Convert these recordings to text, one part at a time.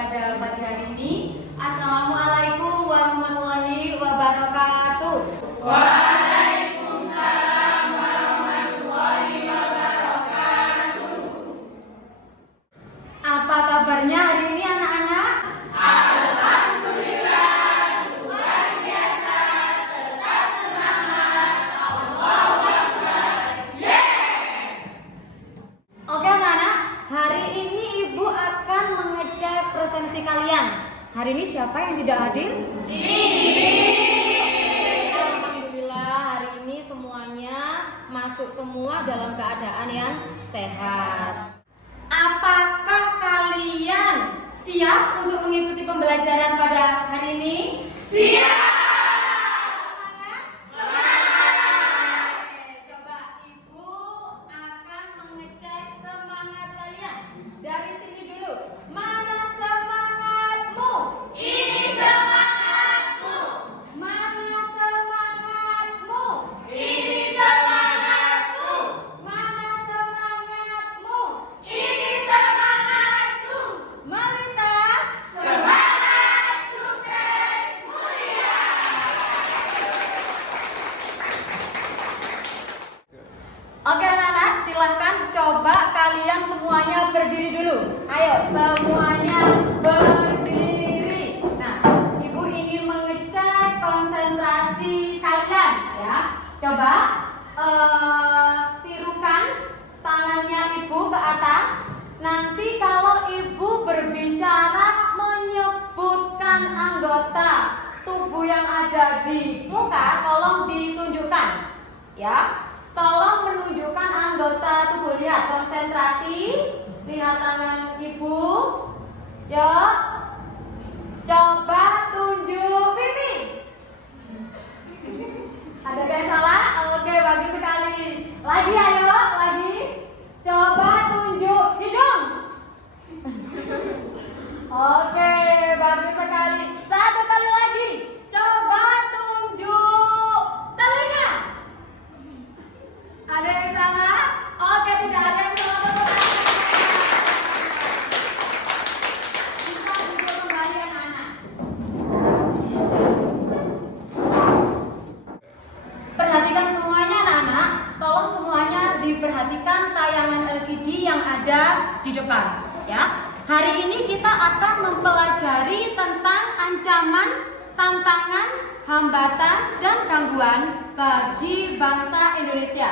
pada pagi hari ini. Assalamualaikum warahmatullahi wabarakatuh. Waalaikumsalam warahmatullahi wabarakatuh. Apa kabarnya hari ini anak-anak? Alhamdulillah, luar biasa, tetap semangat, Allahu Akbar, yes! Oke anak-anak, hari ini Ibu akan mengecek presensi kalian. Hari ini siapa yang tidak hadir? Alhamdulillah, hari ini semuanya masuk semua dalam keadaan yang sehat. Apakah kalian siap untuk mengikuti pembelajaran pada hari ini? Siap! Semangat! Oke, coba Ibu akan mengecek semangat kalian. Dari sini dulu. Mana semangatmu? Ini semangatku, Mana semangatmu? ini semangatku, Mana semangatmu? ini semangatku. Malita. Semangat, sukses, mulia. Oke anak-anak, silahkan coba kalian semuanya berdiri dulu. Ayo semuanya berdiri. Nah, Ibu ingin mengecek konsentrasi kalian ya. Coba tirukan tangannya Ibu ke atas. Nanti kalau Ibu berbicara menyebutkan anggota tubuh yang ada di muka, tolong ditunjukkan ya. Tolong menunjukkan anggota tubuh. Lihat konsentrasi. Lihat tangan Ibu. Yuk. Coba tunjuk pipi. Ada yang salah? Oke, bagus sekali. Lagi ayo, lagi. Coba tunjuk hidung. Oke, bagus sekali. Satu kali lagi. Coba tunjuk telinga. Ada yang salah? Oke, tidak ada yang salah. Bisa duduk kembali anak-anak. Perhatikan semuanya anak-anak. Tolong semuanya diperhatikan tayangan LCD yang ada di depan ya. Hari ini kita akan mempelajari tentang ancaman, tantangan, hambatan, dan gangguan bagi bangsa Indonesia.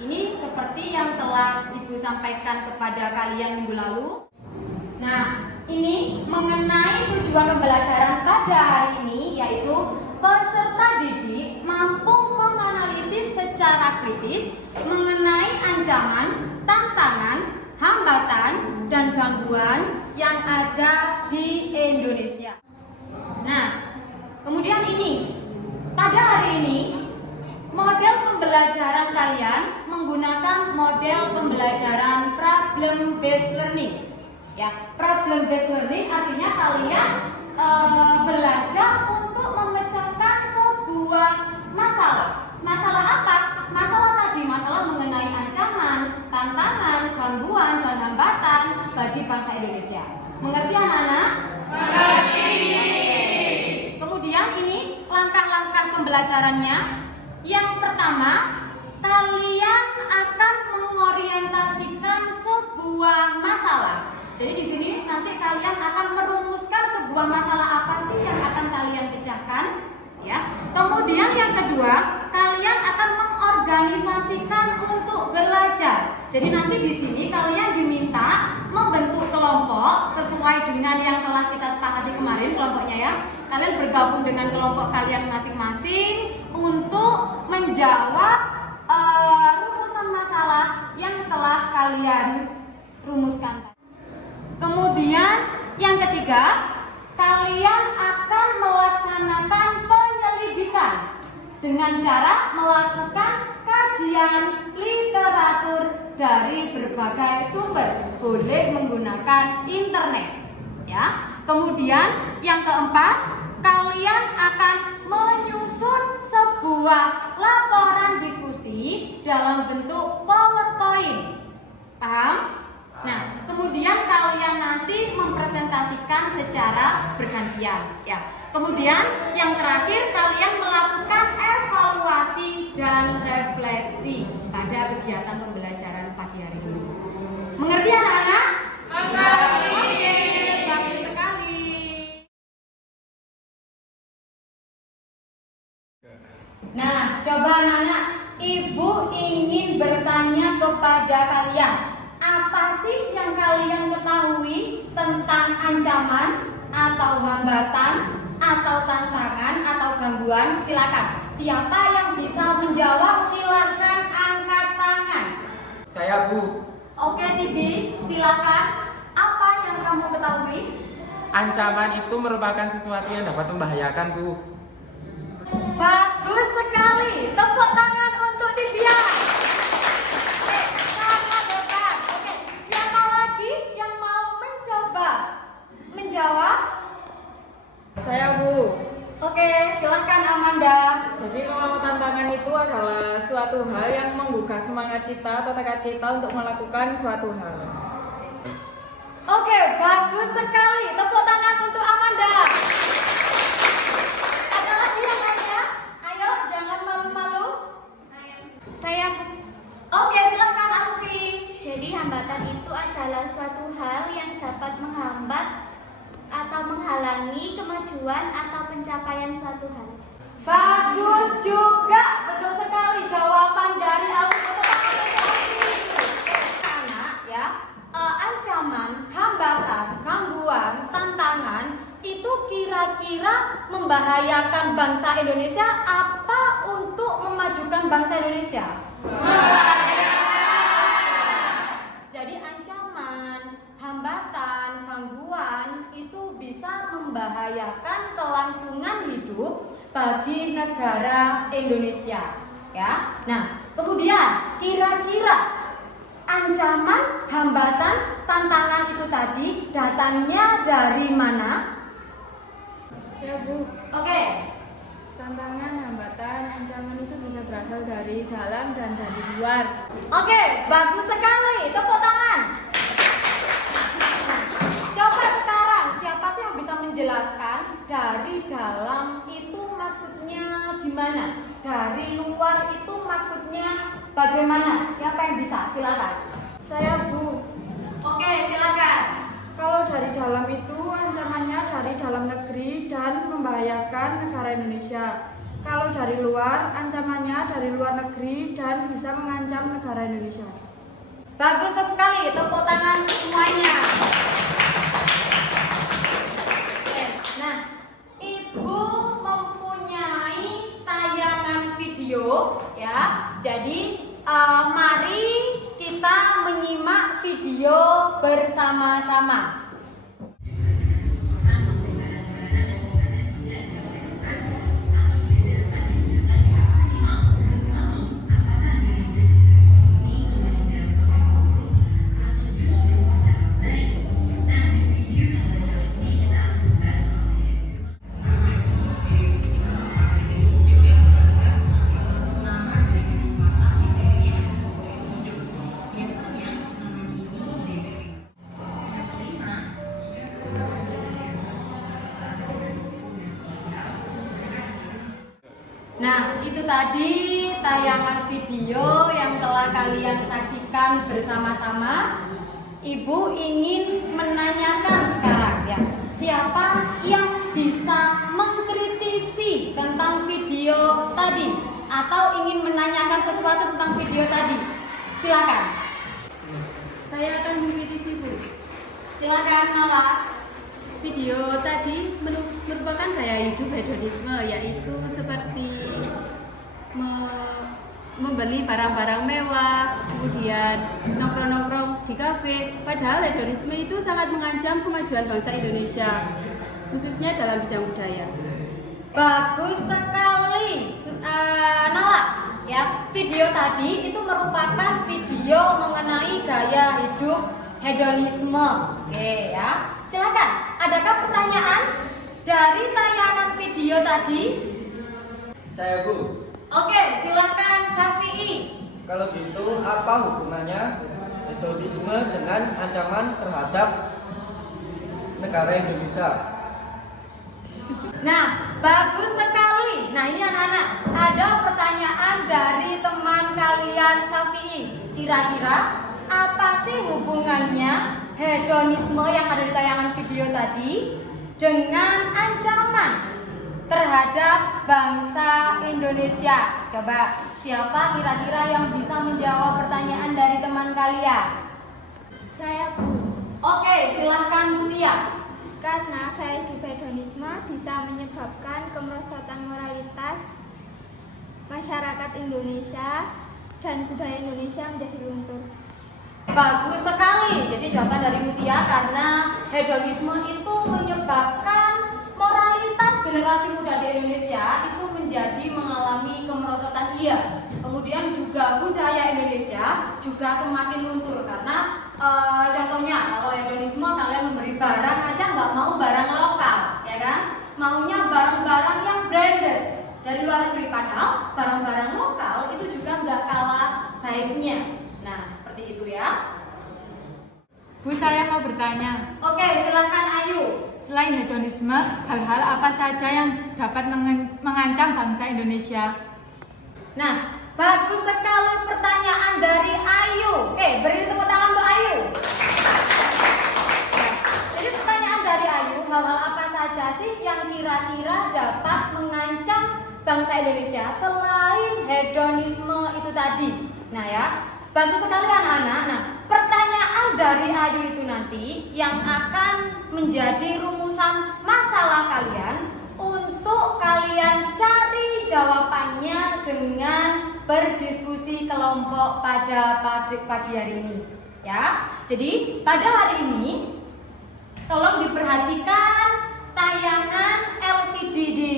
Ini seperti yang telah Ibu sampaikan kepada kalian minggu lalu. Nah, ini mengenai tujuan pembelajaran pada hari ini, yaitu peserta didik mampu menganalisis secara kritis mengenai ancaman, tantangan, hambatan, dan gangguan yang ada di Indonesia. Nah, kemudian ini, pada hari ini model pembelajaran kalian menggunakan model pembelajaran problem based learning. Ya, problem based learning artinya kalian belajar untuk memecahkan sebuah masalah. Masalah apa? Masalah tadi, masalah mengenai ancaman, tantangan, gangguan, dan hambatan bagi bangsa Indonesia. Mengerti anak-anak? Mengerti. Kemudian ini langkah-langkah pembelajarannya. Yang pertama, kalian akan mengorientasikan sebuah masalah. Jadi di sini nanti kalian akan merumuskan sebuah masalah apa sih yang akan kalian pecahkan, ya. Kemudian yang kedua, kalian akan mengorganisasikan untuk belajar. Jadi nanti di sini kalian diminta membentuk kelompok sesuai dengan yang telah kita sepakati kemarin kelompoknya ya. Kalian bergabung dengan kelompok kalian masing-masing untuk menjawab rumusan masalah yang telah kalian rumuskan. Kemudian yang ketiga, kalian akan melaksanakan penyelidikan dengan cara melakukan kajian literatur dari berbagai sumber. Boleh menggunakan internet, ya. Kemudian yang keempat, kalian akan menyusun sebuah laporan diskusi dalam bentuk PowerPoint. Paham? Nah, kemudian kalian kalian nanti mempresentasikan secara bergantian ya. Kemudian yang terakhir kalian melakukan evaluasi dan refleksi pada kegiatan pembelajaran pagi hari ini. Mengerti anak-anak? Mengerti. Oke, bagus sekali. Nah, coba anak-anak, Ibu ingin bertanya kepada kalian, apa sih yang kalian ketahui tentang ancaman atau hambatan atau tantangan atau gangguan? Silakan. Siapa yang bisa menjawab? Silakan angkat tangan. Saya, Bu. Oke, Tibi, silakan. Apa yang kamu ketahui? Ancaman itu merupakan sesuatu yang dapat membahayakan, Bu. Bagus sekali. Tepuk tangan untuk Tibian. Oke, sangat hebat. Oke, siapa lagi yang mau mencoba menjawab? Saya, Bu. Oke, silahkan Amanda. Jadi kalau tantangan itu adalah suatu hal yang menggugah semangat kita atau tekad kita untuk melakukan suatu hal. Oke, bagus sekali. Tepuk tangan untuk Amanda. Ada lagi yang lainnya? Ayo, jangan malu-malu. Saya. Oke, silahkan Alfi. Jadi hambatan itu adalah suatu hal yang dapat menghambat atau menghalangi kemajuan atau pencapaian suatu hal. Bagus juga, betul sekali jawaban dari Alfi. Tepuk tangan untuk Alfi. Anak ya, ancaman, hambatan, gangguan, tantangan itu kira-kira membahayakan bangsa Indonesia apa untuk memajukan bangsa Indonesia? Jadi ancaman, hambatan, gangguan itu bisa membahayakan kelangsungan hidup bagi negara Indonesia, ya. Nah, kemudian kira-kira ancaman, hambatan, tantangan itu tadi datangnya dari mana? Ya, Bu. Oke. Tantangan, hambatan, ancaman itu bisa berasal dari dalam dan dari luar. Oke, bagus sekali. Tepuk tangan. Nah, coba sekarang siapa sih yang bisa menjelaskan dari dalam itu maksudnya gimana? Dari luar itu maksudnya bagaimana? Siapa yang bisa? Silakan. Saya, Bu. Oke, silakan. Kalau dari dalam itu ancamannya dari dalam negeri dan membahayakan negara Indonesia. Kalau dari luar ancamannya dari luar negeri dan bisa mengancam negara Indonesia. Bagus sekali. Tepuk tangan semuanya. Oke, nah, Ibu mempunyai tayangan video ya. Jadi mari kita menyimak video bersama-sama. Nah, itu tadi tayangan video yang telah kalian saksikan bersama-sama. Ibu ingin menanyakan sekarang ya, siapa yang bisa mengkritisi tentang video tadi atau ingin menanyakan sesuatu tentang video tadi? Silakan. Saya akan mengkritisi, Bu. Silakan Nala. Video tadi merupakan gaya hidup hedonisme, yaitu seperti membeli barang-barang mewah, kemudian nongkrong-nongkrong di kafe. Padahal hedonisme itu sangat mengancam kemajuan bangsa Indonesia, khususnya dalam bidang budaya. Bagus sekali, Nala. Ya, video tadi itu merupakan video mengenai gaya hidup hedonisme. Oke ya. Silakan. Adakah pertanyaan dari tayangan video tadi? Saya, Bu. Oke, silakan Syafi'i. Kalau gitu apa hubungannya hedonisme dengan ancaman terhadap negara Indonesia. Nah, bagus sekali. Nah, ini anak-anak, ada pertanyaan dari teman kalian Syafi'i. Kira-kira apa sih hubungannya hedonisme yang ada di tayangan video tadi dengan ancaman terhadap bangsa Indonesia? Coba, siapa kira-kira yang bisa menjawab pertanyaan dari teman kalian? Saya, Bu. Oke, silahkan Bu Tia. Karena gaya hidup hedonisme bisa menyebabkan kemerosotan moralitas masyarakat Indonesia dan budaya Indonesia menjadi luntur. Bagus sekali. Jadi jawaban dari Mutia, karena hedonisme itu menyebabkan moralitas generasi muda di Indonesia itu menjadi mengalami kemerosotan. Iya. Kemudian juga budaya Indonesia juga semakin luntur karena contohnya kalau hedonisme kalian memberi barang aja nggak mau barang lokal, ya kan? Maunya barang-barang yang branded dari luar negeri, padahal barang-barang lokal itu juga nggak kalah baiknya. Nah, seperti itu ya. Bu, saya mau bertanya. Oke, silakan Ayu. Selain hedonisme, hal-hal apa saja yang dapat mengancam bangsa Indonesia? Nah, bagus sekali pertanyaan dari Ayu. Oke, beri tepuk tangan untuk Ayu. Jadi pertanyaan dari Ayu, hal-hal apa saja sih yang kira-kira dapat mengancam bangsa Indonesia selain hedonisme itu tadi? Nah ya, bagus sekali anak-anak. Nah, pertanyaan dari Ayu itu nanti yang akan menjadi rumusan masalah kalian untuk kalian cari jawabannya dengan berdiskusi kelompok pada pagi hari ini, ya. Jadi pada hari ini tolong diperhatikan tayangan LCD di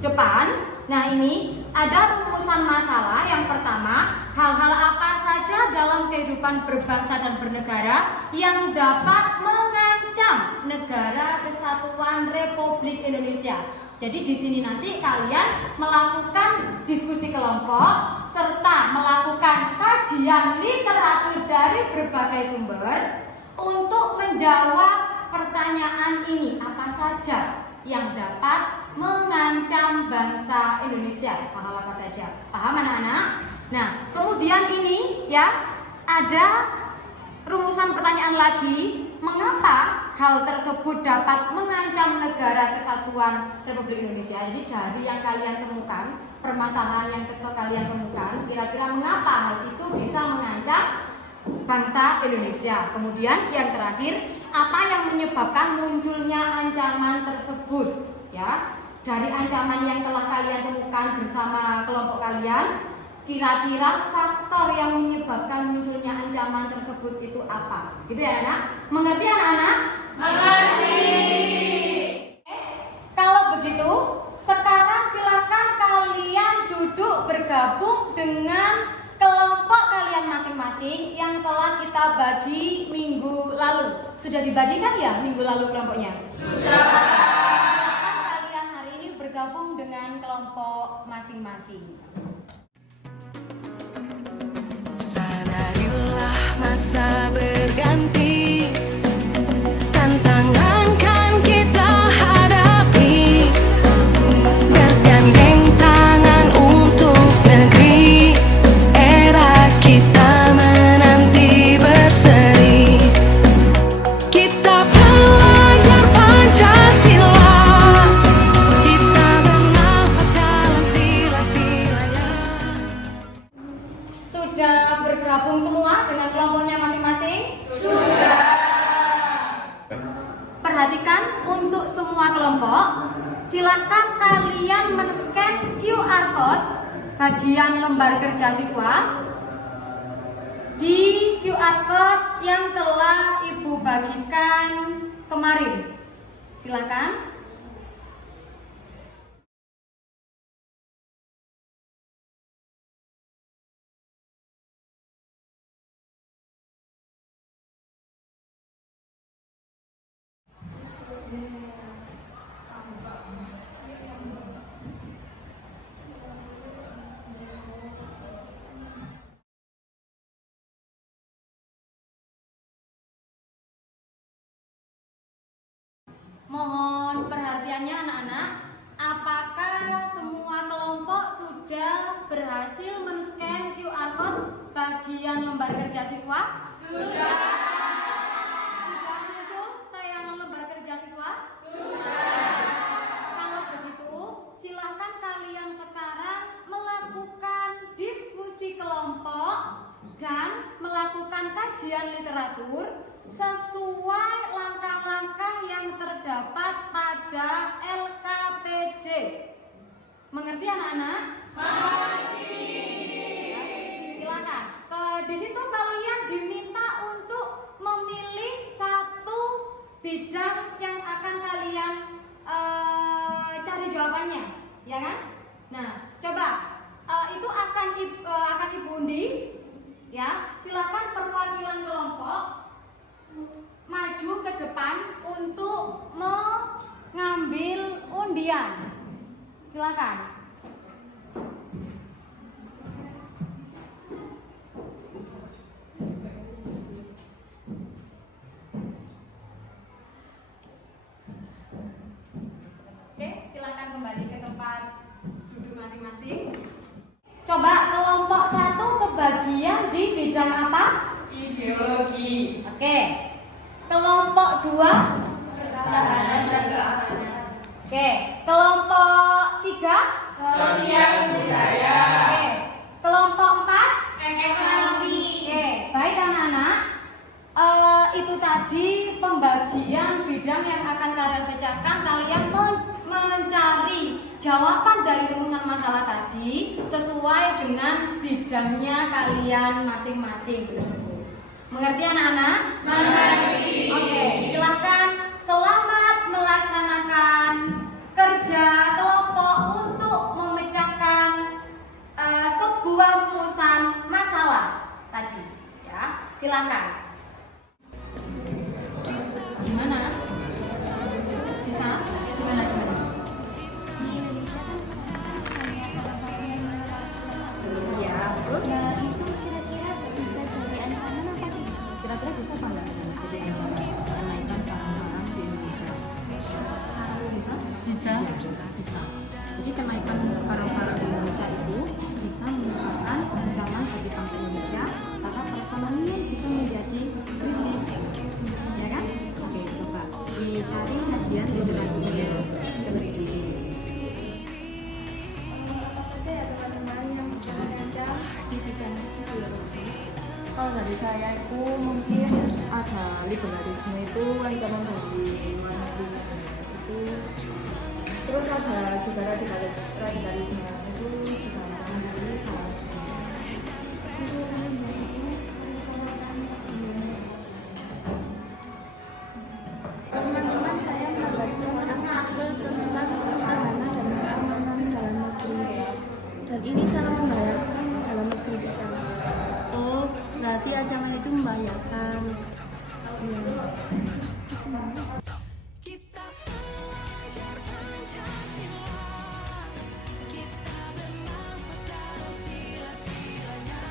depan. Nah, ini ada rumusan masalah. Yang pertama, hal-hal apa saja dalam kehidupan berbangsa dan bernegara yang dapat mengancam negara kesatuan Republik Indonesia. Jadi di sini nanti kalian melakukan diskusi kelompok serta melakukan kajian literatur dari berbagai sumber untuk menjawab pertanyaan ini, apa saja yang dapat mengancam bangsa Indonesia, hal apa saja. Paham anak-anak? Nah, kemudian ini ya ada rumusan pertanyaan lagi, mengapa hal tersebut dapat mengancam negara kesatuan Republik Indonesia. Jadi dari yang kalian temukan, permasalahan yang kalian temukan, kira-kira mengapa hal itu bisa mengancam bangsa Indonesia. Kemudian yang terakhir, apa yang menyebabkan munculnya ancaman tersebut, ya. Dari ancaman yang telah kalian temukan bersama kelompok kalian, kira-kira faktor yang menyebabkan munculnya ancaman tersebut itu apa? Gitu ya anak? Mengerti anak-anak? Mengerti. Kalau begitu, sekarang silakan kalian duduk bergabung dengan kelompok kalian masing-masing yang telah kita bagi minggu lalu. Sudah dibagikan ya minggu lalu kelompoknya? Sudah. Silakan kalian hari ini bergabung dengan kelompok masing-masing. Sadarilah masa berganti, tantangan kan kita hadapi, bergandeng tangan untuk negeri, era kita menanti berseri. Kita pelajar Pancasila, kita bernafas dalam sila-silanya. Sudah bergabung semua dengan kelompoknya masing-masing? Sudah. Perhatikan untuk semua kelompok, silakan kalian men-scan QR code bagian lembar kerja siswa di QR code yang telah Ibu bagikan kemarin. Silakan. Mohon perhatiannya anak-anak. Apakah semua kelompok sudah berhasil men-scan QR code bagian lembar kerja siswa? Sudah menghitung tayangan lembar kerja siswa? Kalau begitu, silahkan kalian sekarang melakukan diskusi kelompok dan melakukan kajian literatur sesuai langkah-langkah yang terdapat pada LKPD. Mengerti anak-anak? Mengerti. Silakan. Di situ kalian diminta untuk memilih satu bidang yang akan kalian cari jawabannya, ya kan? Nah, coba itu akan Ibu undi, ya. Silakan perwakilan kelompok maju ke depan untuk mengambil undian. Silakan. Oke, silakan kembali ke tempat duduk masing-masing. Coba kelompok 1 kebagian di bidang apa? Ideologi. Oke. Kelompok 2? Pertahanan dan keamanan. Oke. Kelompok 3? Sosial budaya. Oke. Kelompok 4? Ekonomi. Oke, baik anak-anak. Itu tadi pembagian bidang yang akan kalian pecahkan. Kalian mencari jawaban dari rumusan masalah tadi sesuai dengan bidangnya kalian masing-masing tersebut. Mengerti anak-anak? Mengerti. Oke, silakan selamat melaksanakan kerja kelompok untuk memecahkan sebuah rumusan masalah tadi. Ya, silakan. Gimana? Bisa? Gimana? Iya, betul. Nah, itu kira-kira bisa jadi ancaman apa sih? Kira-kira bisa apa enggak jadi ancaman kenaikan barang-barang di Indonesia? Bisa. Jadi kenaikan barang-barang di Indonesia itu bisa merupakan ancaman bagi bangsa Indonesia karena perekonomian bisa menjadi krisis, ya kan? Oke, coba dicari kajian literaturnya terlebih dulu. Apa saja ya teman-teman yang bisa mengancam di bidang ideologi? Kalau dari saya itu mungkin ada liberalisme itu ancaman bagi monarki itu, terus ada juga radikalisme itu juga ancaman dari terorisme. Teman-teman, saya mendapatkan artikel tentang pertahanan dan keamanan dalam negeri, dan ini sangat membahayakan dalam negeri kita. Oh, berarti ancaman itu membahayakan. Kita belajar Pancasila, kita bernafas dalam sila-silanya,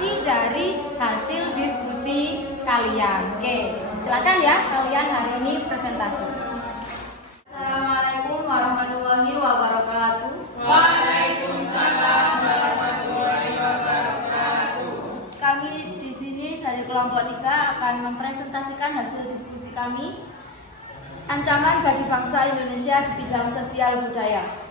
presentasi dari hasil diskusi kalian. Oke, silakan ya kalian hari ini presentasi. Assalamualaikum warahmatullahi wabarakatuh. Waalaikumsalam warahmatullahi wabarakatuh. Kami di sini dari kelompok 3 akan mempresentasikan hasil diskusi kami ancaman bagi bangsa Indonesia di bidang sosial budaya.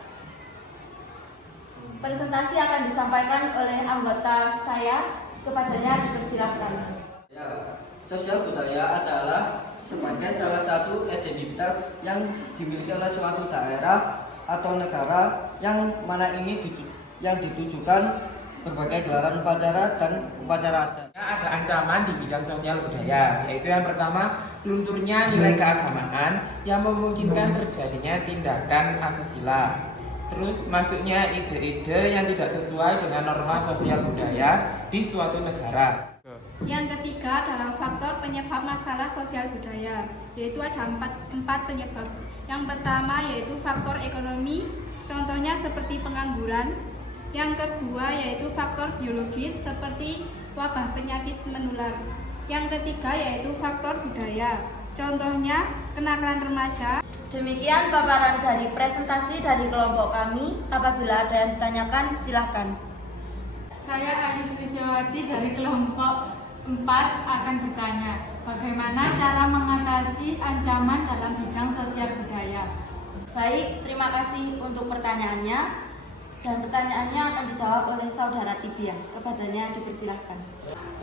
Presentasi akan disampaikan oleh anggota saya, kepadanya dipersilahkan. Ya, sosial budaya adalah sebagai salah satu identitas yang dimiliki oleh suatu daerah atau negara yang mana ini ditujukan berbagai gelaran upacara dan upacara adat. Ada ancaman di bidang sosial budaya, yaitu yang pertama, lunturnya nilai keagamaan yang memungkinkan terjadinya tindakan asusila. Terus masuknya ide-ide yang tidak sesuai dengan norma sosial budaya di suatu negara. Yang ketiga adalah faktor penyebab masalah sosial budaya, yaitu ada empat penyebab. Yang pertama yaitu faktor ekonomi, contohnya seperti pengangguran. Yang kedua yaitu faktor biologis seperti wabah penyakit menular. Yang ketiga yaitu faktor budaya, contohnya kenakalan remaja. Demikian paparan dari presentasi dari kelompok kami. Apabila ada yang ditanyakan, silahkan. Saya Ayu Sulistiawati dari kelompok 4 akan bertanya, bagaimana cara mengatasi ancaman dalam bidang sosial budaya? Baik, terima kasih untuk pertanyaannya. Dan pertanyaannya akan dijawab oleh saudara Tibia. Kepadanya dipersilahkan.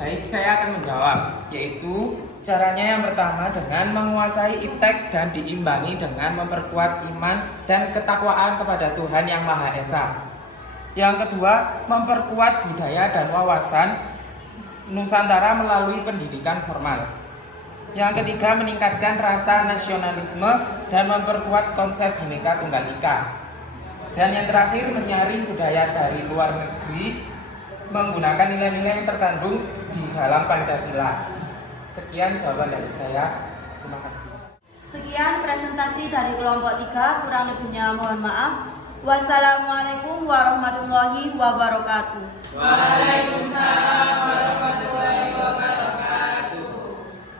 Baik, saya akan menjawab, yaitu caranya yang pertama dengan menguasai iptek dan diimbangi dengan memperkuat iman dan ketakwaan kepada Tuhan Yang Maha Esa. Yang kedua, memperkuat budaya dan wawasan Nusantara melalui pendidikan formal. Yang ketiga, meningkatkan rasa nasionalisme dan memperkuat konsep Bhinneka Tunggal Ika. Dan yang terakhir, menyaring budaya dari luar negeri menggunakan nilai-nilai yang terkandung di dalam Pancasila. Sekian jawaban dari saya. Terima kasih. Sekian presentasi dari kelompok 3, kurang lebihnya mohon maaf. Wassalamualaikum warahmatullahi wabarakatuh. Waalaikumsalam warahmatullahi wabarakatuh.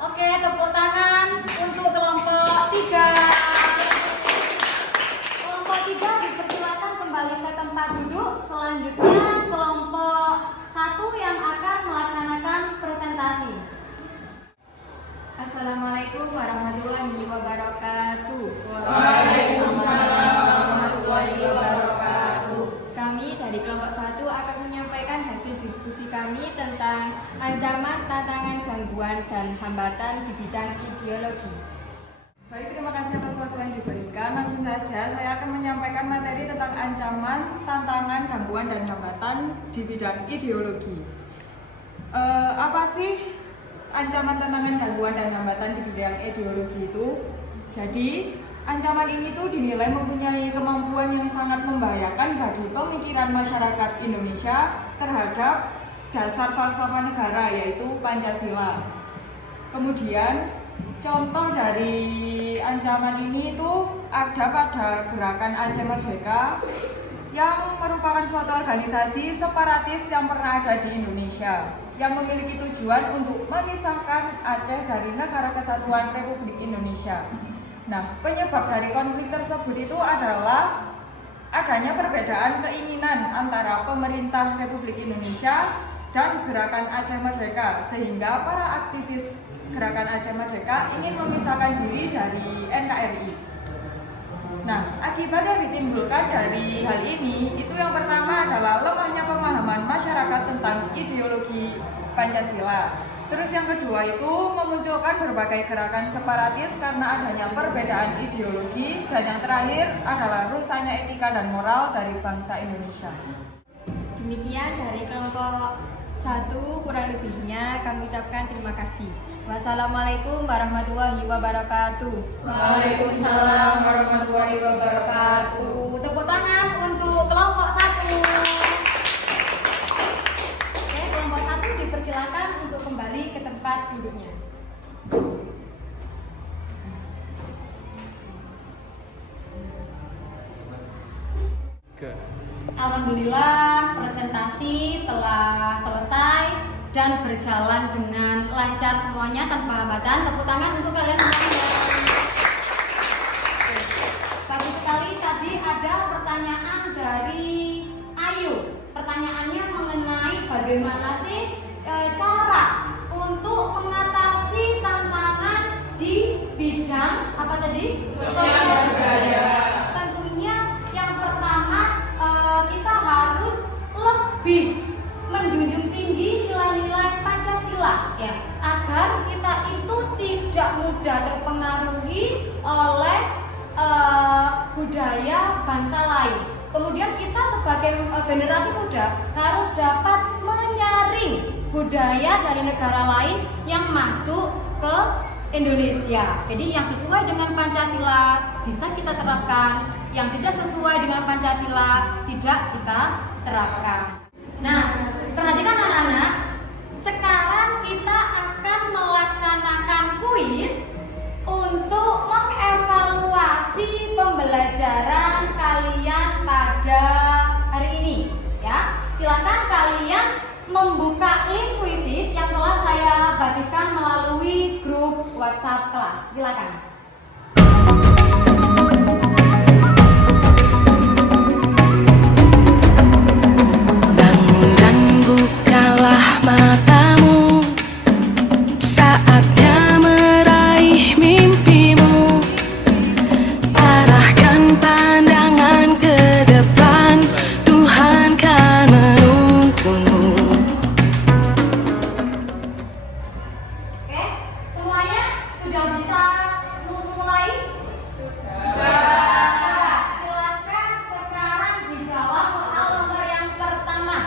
Oke, tepuk tangan untuk kelompok 3. Kelompok 3 dipersilakan kembali ke tempat duduk. Selanjutnya kelompok 1 yang akan melaksanakan presentasi. Assalamualaikum warahmatullahi wabarakatuh. Waalaikumsalam warahmatullahi wabarakatuh. Kami dari kelompok 1 akan menyampaikan hasil diskusi kami tentang ancaman, tantangan, gangguan, dan hambatan di bidang ideologi. Baik, terima kasih atas waktu yang diberikan. Langsung saja saya akan menyampaikan materi tentang ancaman, tantangan, gangguan, dan hambatan di bidang ideologi. Apa sih ancaman, tantangan, gangguan, dan hambatan di bidang ideologi itu? Jadi, ancaman ini tuh dinilai mempunyai kemampuan yang sangat membahayakan bagi pemikiran masyarakat Indonesia terhadap dasar falsafah negara, yaitu Pancasila. Kemudian, contoh dari ancaman ini itu ada pada gerakan Aceh Merdeka yang merupakan suatu organisasi separatis yang pernah ada di Indonesia yang memiliki tujuan untuk memisahkan Aceh dari Negara Kesatuan Republik Indonesia. Nah, penyebab dari konflik tersebut itu adalah adanya perbedaan keinginan antara pemerintah Republik Indonesia dan gerakan Aceh Merdeka, sehingga para aktivis gerakan Aceh Merdeka ingin memisahkan diri dari NKRI. Nah, akibat yang ditimbulkan dari hal ini itu yang pertama adalah lemahnya pemahaman masyarakat tentang ideologi Pancasila. Terus yang kedua itu memunculkan berbagai gerakan separatis karena adanya perbedaan ideologi, dan yang terakhir adalah rusaknya etika dan moral dari bangsa Indonesia. Demikian dari kelompok 1, kurang lebihnya kami ucapkan terima kasih. Wassalamualaikum warahmatullahi wabarakatuh. Waalaikumsalam warahmatullahi wabarakatuh. Tepuk tangan untuk kelompok 1. Oke, kelompok 1 dipersilakan untuk kembali ke tempat duduknya. Alhamdulillah, presentasi telah selesai. dan berjalan dengan lancar semuanya tanpa hambatan. Tepuk tangan untuk kalian semuanya. Bagus sekali. Tadi ada pertanyaan dari Ayu. Pertanyaannya mengenai bagaimana sih cara untuk mengatasi tantangan di bidang apa tadi? Sosial budaya. Tentunya yang pertama kita harus lebih menjunjung tinggi nilai-nilai Pancasila ya, agar kita itu tidak mudah terpengaruhi oleh budaya bangsa lain. Kemudian kita sebagai generasi muda harus dapat menyaring budaya dari negara lain yang masuk ke Indonesia. Jadi yang sesuai dengan Pancasila bisa kita terapkan, yang tidak sesuai dengan Pancasila tidak kita terapkan. Nah, perhatikan anak-anak, sekarang kita akan melaksanakan kuis untuk mengevaluasi pembelajaran kalian pada hari ini ya. Silakan kalian membuka link kuisis yang telah saya bagikan melalui grup WhatsApp kelas. Silakan. Bangun dan bukalah matamu, saatnya meraih mimpimu. Arahkan pandangan ke depan, Tuhan kan menuntunmu. Oke, semuanya sudah bisa mulai? Sudah. Silakan sekarang dijawab soal nomor yang pertama.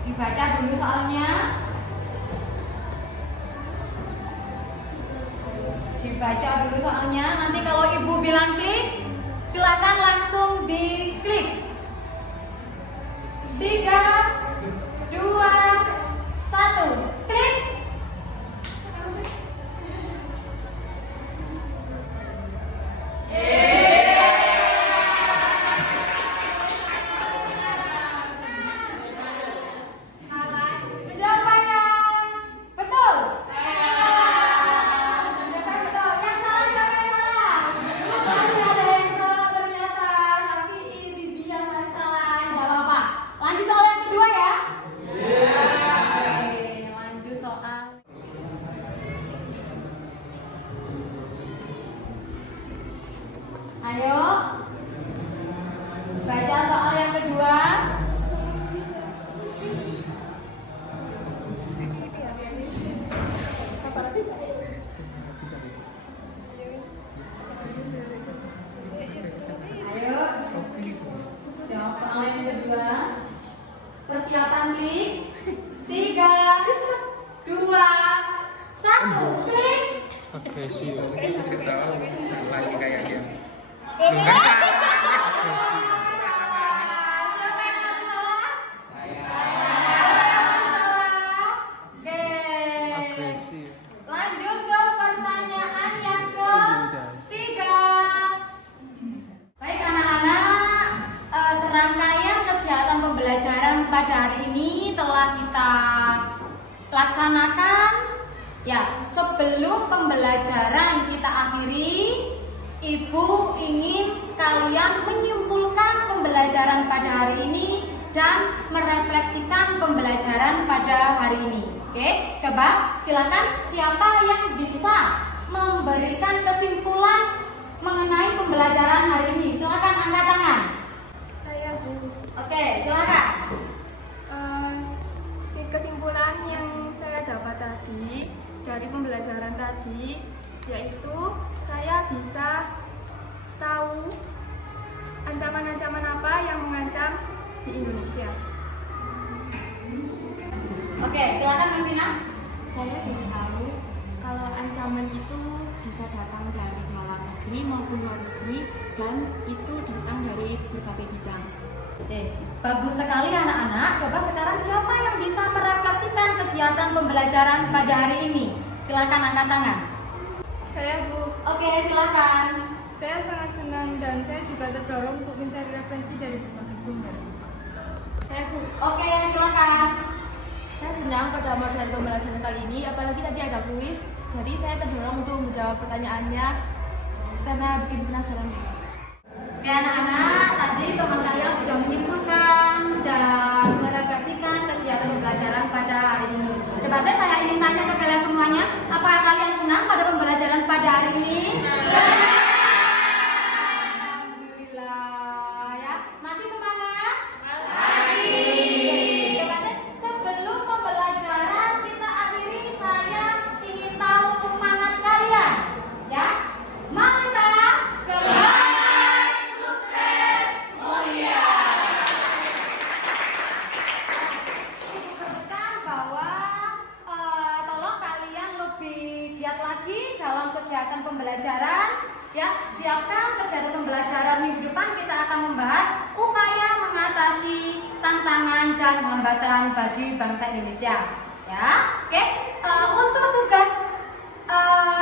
Dibaca dulu soalnya. Dibaca dulu soalnya. Nanti kalau ibu bilang klik, silakan langsung diklik. 3, 2, 1, klik. Siapa yang betul? Siapa yang betul? Yang salah siapa yang salah? Masih ada yang salah ternyata. Safi, Bibi yang salah. Tidak apa-apa. Lanjut soal yang kedua ya. Oke, lanjut soal. Ayo, baca soal yang kedua. Ayo, jawab soal yang kedua. Persiapan klik. 3, 2, 1, klik. Agresi, saya tidak tahu salah ini kayaknya. Bukan salah, agresi. Siapa yang masih salah? Saya Oke. agresi. Lanjut ke pertanyaan yang ketiga. Baik anak-anak, serangkaian kegiatan pembelajaran pada hari ini telah kita laksanakan. Ya, sebelum pembelajaran kita akhiri, Ibu ingin kalian menyimpulkan pembelajaran pada hari ini dan merefleksikan pembelajaran pada hari ini. Oke, coba silakan siapa yang bisa memberikan kesimpulan mengenai pembelajaran hari ini. Silakan angkat tangan. Saya Bu. Oke, silakan. Kesimpulan yang saya dapat tadi dari pembelajaran tadi yaitu saya bisa tahu ancaman-ancaman apa yang mengancam di Indonesia. Oke, silakan Melvina. Saya jadi tahu kalau ancaman itu bisa datang dari dalam negeri maupun luar negeri dan itu datang dari berbagai bidang. Oke, bagus sekali anak-anak. Coba sekarang siapa yang bisa merefleksikan kegiatan pembelajaran pada hari ini? Silakan angkat tangan. Saya Bu. Oke, silakan. Saya sangat senang dan saya juga terdorong untuk mencari referensi dari berbagai sumber. Saya Bu. Oke, silakan. Saya senang pada model pembelajaran kali ini, apalagi tadi ada kuis. Jadi saya terdorong untuk menjawab pertanyaannya karena bikin penasaran. Oke anak-anak, tadi teman kalian sudah menyimpulkan dan merefleksikan kegiatan pembelajaran pada hari ini. Coba saya ingin tanya ke kalian semuanya, apakah kalian senang pada pembelajaran pada hari ini? Alhamdulillah ya. Masih semangat? Masih. Coba sebelum pembelajaran kita akhiri, saya ingin tahu semangat kalian. Ya. Mari kita semangat, sukses, mulia. Ibu berpesan bahwa tolong kalian lebih giat lagi dalam kegiatan pembelajaran. Ya, siapkan kegiatan pembelajaran minggu depan. Kita akan membahas upaya mengatasi tantangan dan hambatan bagi bangsa Indonesia. Ya, oke. Untuk tugas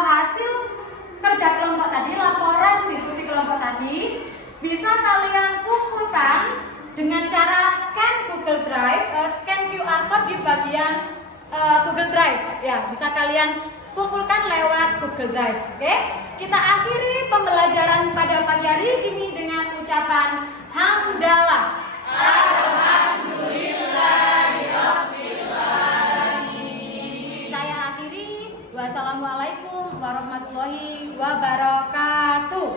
hasil kerja kelompok tadi, laporan diskusi kelompok tadi, bisa kalian kumpulkan dengan cara scan Google Drive, scan QR code di bagian Google Drive. Ya, bisa kalian kumpulkan lewat Google Drive. Oke? Kita akhiri pembelajaran pada pagi hari ini dengan ucapan hamdalah. Alhamdulillahirobbilalamin. Saya akhiri. Wassalamualaikum warahmatullahi wabarakatuh.